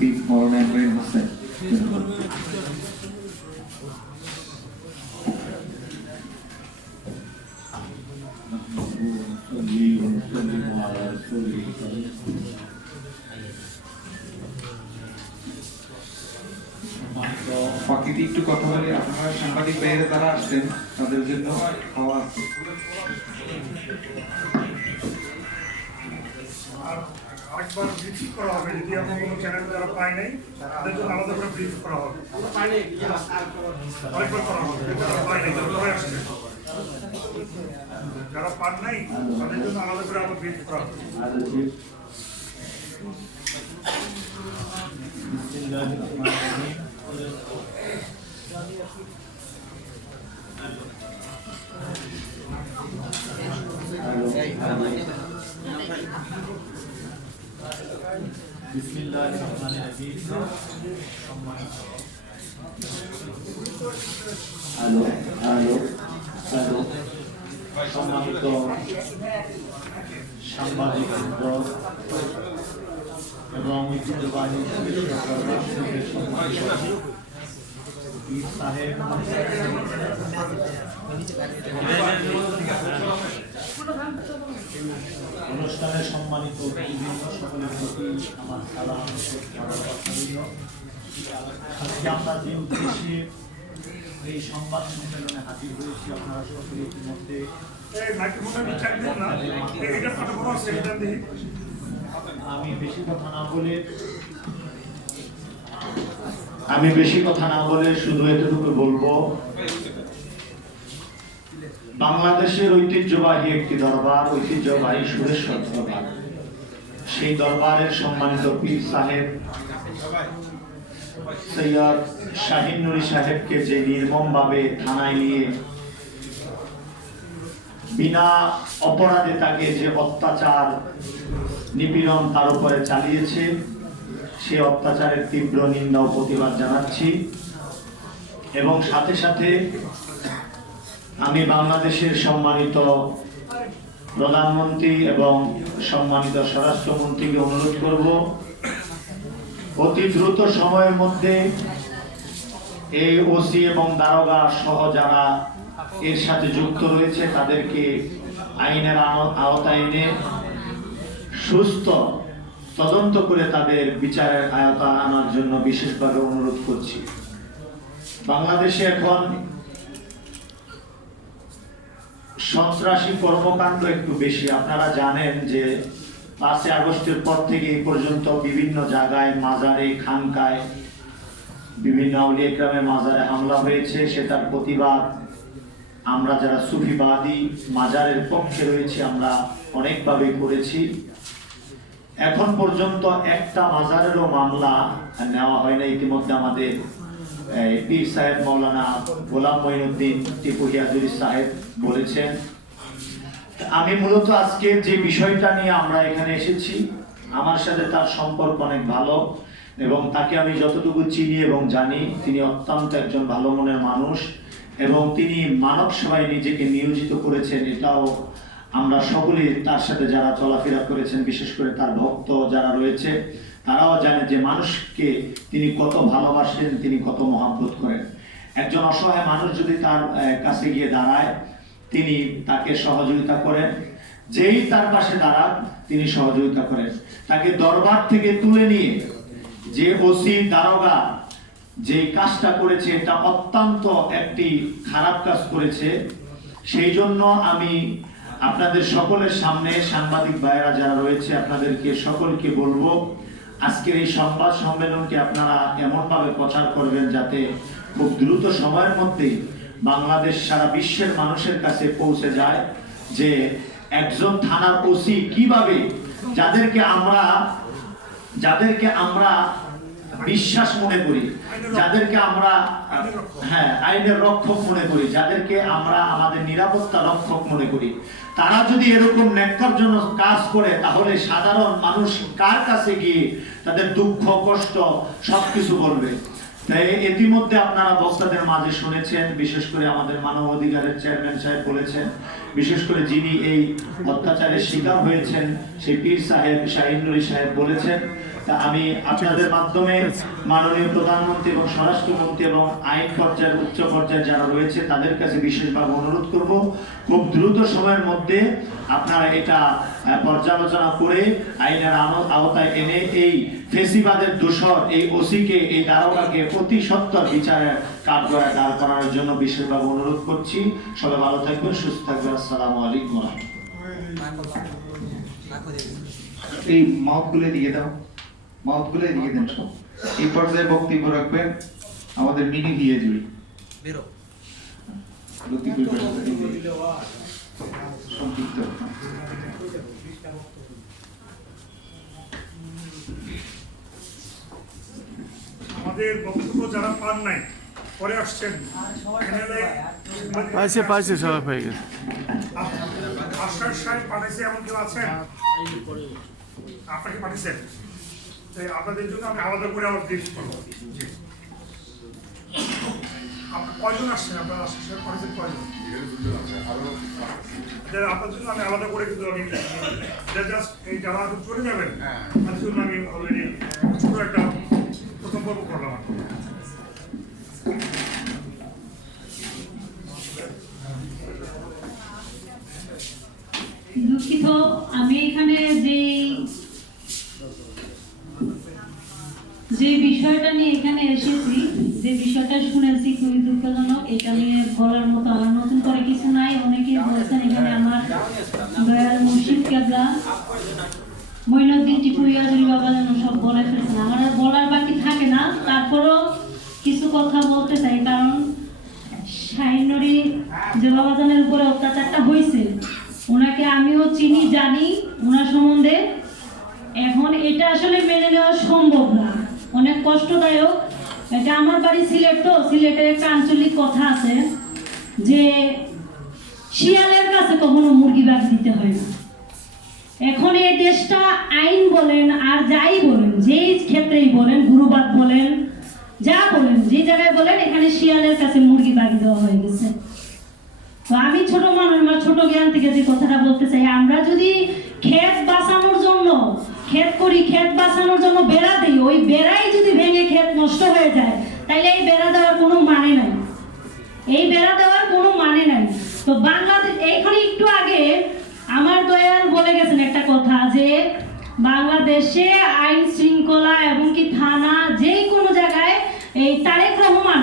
মুফতি মাওলানা ইব্রাহিম হোসেন। বাকিটি একটু কথা বলি। আপনারা সাংবাদিক বাইরে যারা আসছেন তাদের জন্য খাওয়া আছে। আরেকবার ব্রিফ করা হবে, যদি আমরা কোনো চ্যানেল যারা পাই নাই তাদের জন্য আলাদা করে ব্রিফ করা হবে, আরেকবার করা হবে যারা পাই নাই, যারা পরে আসছে, যারা পান নাই তাদের জন্য আলাদা করে আবার ব্রিফ করা হবে। সম্মানিত সাংবাদিক এবং ঐতিহ্যবাহী অনুষ্ঠানে সম্মানিত বিভিন্ন সকলের প্রতি আমার সালাম। আজকে আমরা যে উদ্দেশ্যে এই সংবাদ সম্মেলনে হাজির হয়েছি, আপনারা সকলে ইতিমধ্যে আমি বেশি কথা না বলে শুধু এতটুকু বলবো, বাংলাদেশের ঐতিহ্যবাহী একটি দরবার, ঐতিহ্যবাহী সুরেশ্বর দরবার, সেই দরবারের সম্মানিত পীর সাহেব সৈয়দ শাহিন নুরি সাহেবকে যে নির্মমভাবে থানায় নিয়ে বিনা অপরাধে তাকে যে অত্যাচার নিপীড়ন তার উপরে চালিয়েছে, সে অত্যাচারের তীব্র নিন্দা ও প্রতিবাদ জানাচ্ছি। এবং সাথে সাথে আমি বাংলাদেশের সম্মানিত প্রধানমন্ত্রী এবং সম্মানিত স্বরাষ্ট্রমন্ত্রীকে অনুরোধ করব, অতি দ্রুত সময়ের মধ্যে এই ওসি এবং দারোগা সহ যারা এর সাথে যুক্ত রয়েছে তাদেরকে আইনের আওতায় এনে সুস্থ তদন্ত করে তাদের বিচারের আওতায় আনার জন্য বিশেষভাবে অনুরোধ করছি। বাংলাদেশে এখন সন্ত্রাসী কর্মকাণ্ড একটু বেশি। আপনারা জানেন যে 5 আগস্টের পর থেকে এই পর্যন্ত বিভিন্ন জায়গায় মাজারে, খানকায়, বিভিন্ন আউলিয়া ইকরামের মাজারে হামলা হয়েছে। সেটার প্রতিবাদ আমরা যারা সুফিবাদী মাজারের পক্ষে রয়েছে আমরা অনেকভাবে করেছি। এখন পর্যন্ত একটা মাজারেরও মামলা নেওয়া হয় না। ইতিমধ্যে আমাদের পীর সাহেব মাওলানা গোলাম মঈনুদ্দিন টিপু হিয়াজুরি সাহেব বলেছেন। আমি মূলত আজকে যে বিষয়টা নিয়ে আমরা এখানে এসেছি, আমার সাথে তার সম্পর্ক অনেক ভালো এবং তাকে আমি যতটুকু চিনি এবং জানি তিনি অত্যন্ত একজন ভালো মনের মানুষ এবং তিনি মানব সেবায় নিজেকে নিয়োজিত করেছেন। এটাও আমরা সকলেই তার সাথে যারা চলাফেরা করেছেন, বিশেষ করে তার ভক্ত যারা রয়েছে তারাও জানে যে মানুষকে তিনি কত ভালোবাসেন, তিনি কত মহব্বত করেন। একজন অসহায় মানুষ যদি তার কাছে গিয়ে দাঁড়ায় তিনি তাকে সহযোগিতা করেন, যেই তার পাশে দাঁড়ান তিনি সহযোগিতা করেন। তাকে দরবার থেকে তুলে নিয়ে যে ওসি দারোগা যে কাজটা করেছে এটা অত্যন্ত একটি খারাপ কাজ করেছে। সেই জন্য আমি আপনাদের সকলের সামনে সাংবাদিক ভাইয়েরা যারা রয়েছে আপনাদেরকে সকলকে বলবো, আজকের এই সংবাদ সম্মেলনকে আপনারা এমনভাবে প্রচার করবেন যাতে খুব দ্রুত সময়ের মধ্যেই বাংলাদেশ সারা বিশ্বের মানুষের কাছে পৌঁছে যায় যে একজন থানার ওসি কিভাবে যাদেরকে আমরা বিশ্বাস মনে করি, যাদেরকে আমরা আইনের রক্ষক মনে করি, যাদেরকে আমরা আমাদের নিরাপত্তা রক্ষক মনে করি, তারা যদি এরকম ন্যাক্কারজনক কাজ করে তাহলে সাধারণ মানুষ কার কাছে গিয়ে তাদের দুঃখ কষ্ট সবকিছু বলবে। তাই ইতিমধ্যে আপনারা বক্তাদের মাঝে শুনেছেন, বিশেষ করে আমাদের মানব অধিকারের চেয়ারম্যান সাহেব বলেছেন, বিশেষ করে যিনি এই অত্যাচারের শিকার হয়েছেন সেই পীর সাহেব শাহিন নুরি সাহেব বলেছেন তা আমি আপনাদের মাধ্যমে মাননীয় প্রধানমন্ত্রী এবং স্বরাষ্ট্রমন্ত্রী এবং আইন পর্যায়ের উচ্চ পর্যায়ে যারা রয়েছে তাদের কাছে বিশেষভাবে অনুরোধ করব, খুব দ্রুত সময়ের মধ্যে আপনারা এটা পর্যালোচনা করে আইনের আওতায় এনে এই ফেসিবাদের দোষর এই ওসিকে, এই দারোগাকে অতি সত্বর বিচারের কাঠগড়ায় দাঁড় করানোর জন্য বিশেষভাবে অনুরোধ করছি। সবাই ভালো থাকবেন, সুস্থ থাকবেন। আসসালামু আলাইকুম। এই মাউথগুলো দিয়ে দাও, মাউথগুলো দিয়ে দেন সব। এই পর্যায়ে বক্তব্য রাখবেন আমাদের মিনি ভিএজবি সংক্ষিপ্ত। আমাদের বক্তব্য যারা পান নাই পরে আসছেন, পাইছে সবাই পেয়ে গেছে। আশ্রয় সাহেব পাঠাইছে এমন কেউ আছেন? আপনাকে পাঠিয়েছেন? তাই আপনাদের জন্য আমি আলাদা করে আমার ব্রিফ করবো। কয়জন আসছেন আপনারা? আশ্রয় সাহেব পাঠিয়েছেন কয়জন? আপনার জন্য আমি আলাদা করে কিন্তু আমি জাস্ট এই যারা চলে যাবেন তাদের জন্য আমি অলরেডি ছোট একটা প্রথম পর্ব করলাম। দুঃখিত, আমি এখানে যে বিষয়টা নিয়ে এখানে এসেছি, যে বিষয়টা শুনেছি খুবই দুঃখজনক। এটা নিয়ে বলার মতো আমার নতুন করে কিছু নাই। অনেকেই বলছেন এখানে আমার দয়াল মুর্শিদ কেবলা, মঈনুদ্দিন টিপু, ইয়াজুরি বাবা যেন সব বলে ফেলছেন। আমার আর বলার বাকি থাকে না, তারপরও কিছু কথা বলতে চাই। কারণ শাহিনুরি যে বাবাজানের উপরে অত্যাচারটা হয়েছে, ওনাকে আমিও চিনি, জানি ওনার সম্বন্ধে। এখন এটা আসলে মেনে নেওয়া সম্ভব না, অনেক কষ্টদায়ক। এটা আমার বাড়ি সিলেট, তো সিলেটের একটা আঞ্চলিক কথা আছে যে শিয়ালের কাছে কখনো মুরগি বাগ দিতে হয় না। এখন এই দেশটা আইন বলেন আর যাই বলেন, যেই ক্ষেত্রেই বলেন, গুরুবাদ বলেন, যা বলেন, যে জায়গায় বলেন, এখানে শিয়ালের কাছে মুরগি বাগি দেওয়া হয়ে গেছে। তো আমি ছোট মানুষ, আমার ছোট জ্ঞান থেকে যে কথাটা বলতে চাই, আমরা যদি ক্ষেত বাঁচানোর জন্য ক্ষেত করি, ক্ষেত বাঁচানোর জন্য বেড়া দিই, ওই বেড়াই যদি ভেঙে ক্ষেত নষ্ট হয়ে যায়, তাইলে এই বেড়া দেওয়ার কোনো মানে নাই, এই বেড়া দেওয়ার কোনো মানে নাই। তো বাংলাদেশ, এইখানে একটু আগে আমার দয়াল বলে গেছেন একটা কথা যে বাংলাদেশে আইন শৃঙ্খলা এবং কি থানা যে কোনো জায়গায় এই তারেক রহমান,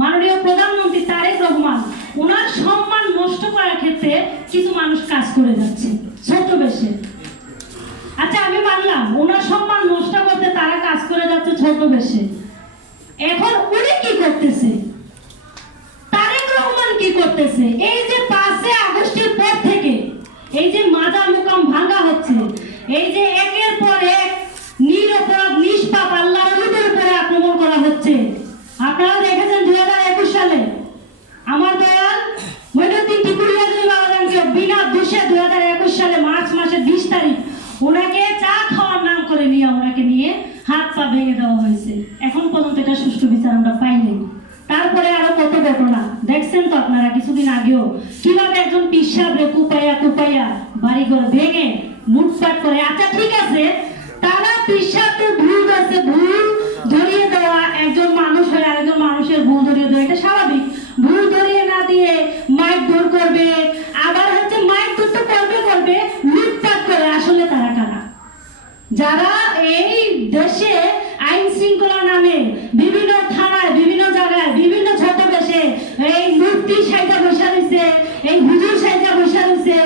মাননীয় প্রধানমন্ত্রী তারেক রহমান, ওনার সম্মান নষ্ট করার ক্ষেত্রে কিছু মানুষ কাজ করে যাচ্ছে ছদ্মবেশে। আচ্ছা, আমি মানলাম ওনার সম্মান নষ্ট করতে তারা কাজ করে যাচ্ছে ছদ্মবেশে। এখন উনি কি করতেছে? তারেক রহমান কি করতেছে? এই যে 5 আগস্টের পর থেকে এই যে মাজার মুকাম ভাঙা হচ্ছে, এই যে একের পর এক নিরপরাধ নিষ্পাপ আল্লাহর ওলিদের উপরে আক্রমণ করা হচ্ছে। আপনারা দেখেছেন 2021 সালে আমার দয়াল মঈনুদ্দিন টিপু ইয়াজুরি বাবাজানকে বিনা দোষে 2021 সালে মার্চ মাসের 20 তারিখ ওনাকে চা খাওয়ার নাম করে নিয়ে ওনাকে নিয়ে হাত পা ভেঙে দেওয়া হয়েছে। এখন পর্যন্ত এটা সুষ্ঠু বিচার আমরা পাইনি। তারপরে আরো কত ঘটনা দেখছেন তো আপনারা কিছুদিন আগেও, কিভাবে একজন পিসাবরে কুপাইয়া বাড়িঘর ভেঙে লুটপাট করে। আচ্ছা ঠিক আছে, তারা পিসাবদের ভুল আছে, ভুল ধরিয়ে দেওয়া, একজন মানুষ হয়ে আরেকজন মানুষের ভুল ধরিয়ে দেওয়া, এটা স্বাভাবিক। ভুল ধরিয়ে না দিয়ে মাইক দূর করবে, আবার হচ্ছে মাইক দূর তো করবে লুটপাট করে। আসলে তারা কারা? যারা এই দেশে আইন শৃঙ্খলা নামে বিভিন্ন থানায়, বিভিন্ন জায়গায়, বিভিন্ন ছদ্মবেশে এই মূর্তি সাইজা বসে রয়েছে, এই হুজুর সাইজা বসে রয়েছে,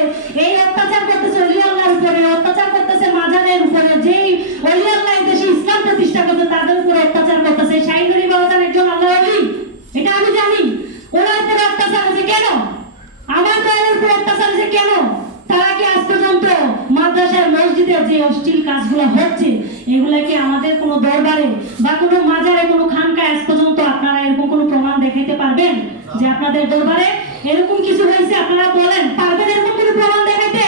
এই অত্যাচার করতেছে ওলি আল্লাহর উপরে, অত্যাচার করতেছে মাজারের উপরে। যেই ওলি আল্লাহ দেশে ইসলাম প্রতিষ্ঠা করতে তাদের উপরে অত্যাচার করতেছে। শাহিনুরি বাবাজান একজন আল্লাহ ওলি, এটা আমি জানি। ওনার উপরে অত্যাচার হচ্ছে কেন? আমার দলের উপরে অত্যাচার হচ্ছে কেন? তারা কি আজ পর্যন্ত মাদ্রাসার মসজিদে যে অশ্লীল কাজগুলো হচ্ছে, এগুলা কি আমাদের কোনো দরবারে বা কোনো মাজারে, কোনো খানকায় আজ পর্যন্ত আপনারা এরকম কোনো প্রমাণ দেখাইতে পারবেন যে আপনাদের দরবারে এরকম কিছু হয়েছে? আপনারা বলেন, পারবেন এরকম কোনো প্রমাণ দেখাইতে?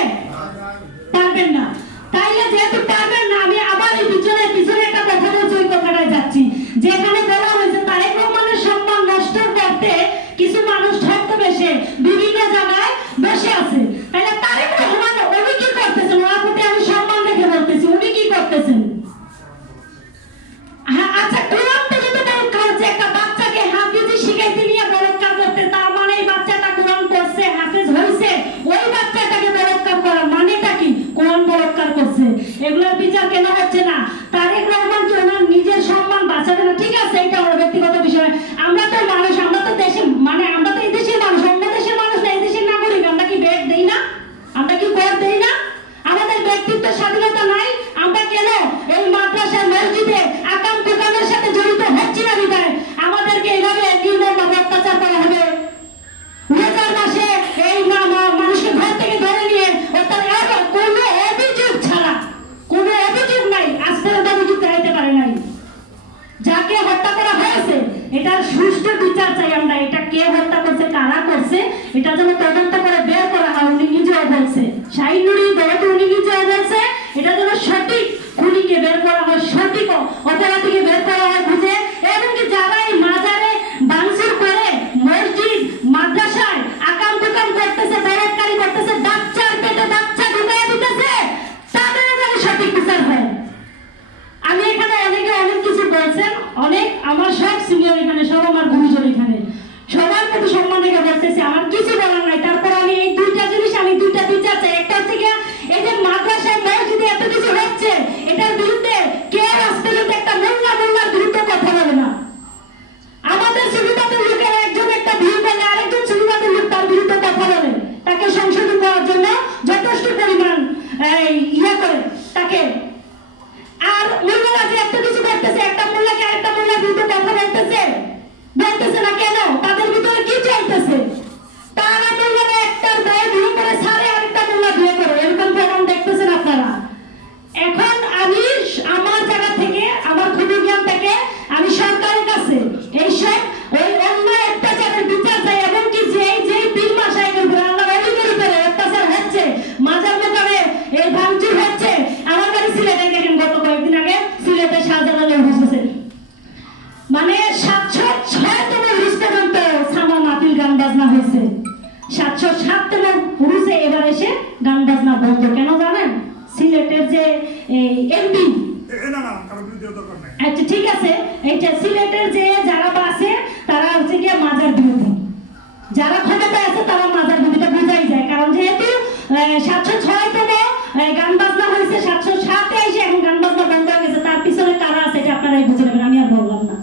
পারবেন না। তাইলে যেহেতু পারবেন না, আমি আবার এই পিছনে একটা কথা বলছি, ওই কথাটাই যাচ্ছি। যেখানে বলা হয়েছে তারেক রহমানের সম্মান নষ্ট করতে কিছু মানুষ ছদ্মবেশে বিভিন্ন জায়গায় বসে আছে, তাহলে তারেক রহমান উনি কি করতেছেন? ওনার প্রতি আমি সম্মান রেখে বলতেছি, উনি কি করতেছেন? ঠিক আছে, এটা আমার ব্যক্তিগত বিষয়। আমরা তো মানুষ, আমরা তো দেশের মানে আমরা তো এই দেশের মানুষ, অন্য দেশের মানুষ না, এই দেশের নাগরিক। আমরা কি ভোট দেই না? আমরা কি ভোট দেই না? আমাদের ব্যক্তিত্ব স্বাধীনতা নাই? আমরা কেন এই মাদ্রাসা মসজিদে আকাম কুকামের সাথে জড়িত হচ্ছি না বিধায় আমাদেরকে এইভাবে নির্মমভাবে অত্যাচার করা হবে? রোজার মাসে এই মানুষকে ঘর থেকে ধরে নিয়ে কোনো অভিযোগ ছাড়া, কোনো অভিযোগ নাই, আজ পর্যন্ত অভিযোগ চাইতে পারে নাই। যাকে হত্যা করা হয়েছে এটার সুষ্ঠু বিচার চাই আমরা। এটা কে হত্যা করছে, কারা করছে, এটা যেন তদন্ত করে বের করা হয়। উনি নিজেও বলছে, শাহিন নুরি দৌলতী উনি নিজেও বলছে, এটা যেন সঠিক খুনিকে বের করা হয়, সঠিক অপরাধীকে বের করা হয় বুঝে। এবং কি যারা এই মাজারে ভাঙচুর করে মসজিদ মাদ্রাসায় আকাম কুকাম করতেছে, বলাৎকারী করতেছে, বাচ্চার পেটে বাচ্চা ঢুকাইয়া দিতেছে, তাদের যেন সঠিক বিচার হয়। আমি এখানে অনেকে অনেক কিছু বলছেন, অনেক আমার সব সিনিয়র এখানে, সব আমার গুরুজন এখানে, সবার প্রতি সম্মান রেখে বলতেছি, আমার কিছু বলার নাই। তারপর আমি এই দুইটা জিনিস, আমি দুইটা বিচার চাই। একটা হচ্ছে গিয়া এই যে মাদ্রাসায় মসজিদে এত কিছু হচ্ছে, এটার বিরুদ্ধে কেউ আজ পর্যন্ত একটা মোল্লার বিরুদ্ধে কথা বলে না। আমাদের সুবিধাদের লোকের একজন একটা ভিড় করলে আরেকজন সুবিধাদের লোক তার বিরুদ্ধে কথা বলে, তাকে সংশোধন করার জন্য যথেষ্ট পরিমাণ ইয়ে করে তাকে। আর মোল্লারা যে এত কিছু করতেছে, একটা মোল্লাকে আরেকটা মোল্লার বিরুদ্ধে কথা বলতেছে না কেন? তাদের ভিতরে কি চলতেছে? তারা মোল্লারা একটার গায়ে বিয়ে করে ছাড়ে, আরেকটা মোল্লা বিয়ে করে, এরকম প্রমাণ দেখতেছেন আপনারা। এখন আমি আমার জায়গা থেকে, আমার ক্ষুদ্র জ্ঞান থেকে আমি সরকারের কাছে এইসব ওই অন্যায় অত্যাচারের বিচার চাই। এবং কি যে পীর মাশায়েখের উপরে আল্লাহর ওলিদের উপরে অত্যাচার হচ্ছে, মাজার মোকামে এই ভাঙচুর হচ্ছে। আমার বাড়ি সিলেটে, দেখেন গত কয়েকদিন আগে সিলেটে শাহজালালের হুসেন মানে 706তম হুরুস পর্যন্ত সামা মাহফিল গান বাজনা হয়েছে। 707তম হুরুসে এবার এসে গান বাজনা বন্ধ। কেন জানেন? সিলেটের যে এমপি, না কারো বিরুদ্ধে দরকার নাই। আচ্ছা ঠিক আছে, এইটা সিলেটের যে যারা আছে তারা হচ্ছে গিয়ে মাজার বিরোধী, যারা ক্ষমতায় আছে তারা মাজার বিরোধীটা বোঝাই যায়। কারণ যেহেতু 706তম গান বাজনা হয়েছে, 707-এ এসে এখন গান বাজনা বন্ধ হয়ে গেছে, তার পিছনে কারা আছে এটা আপনারাই বুঝে নেবেন, আমি আর বললাম না।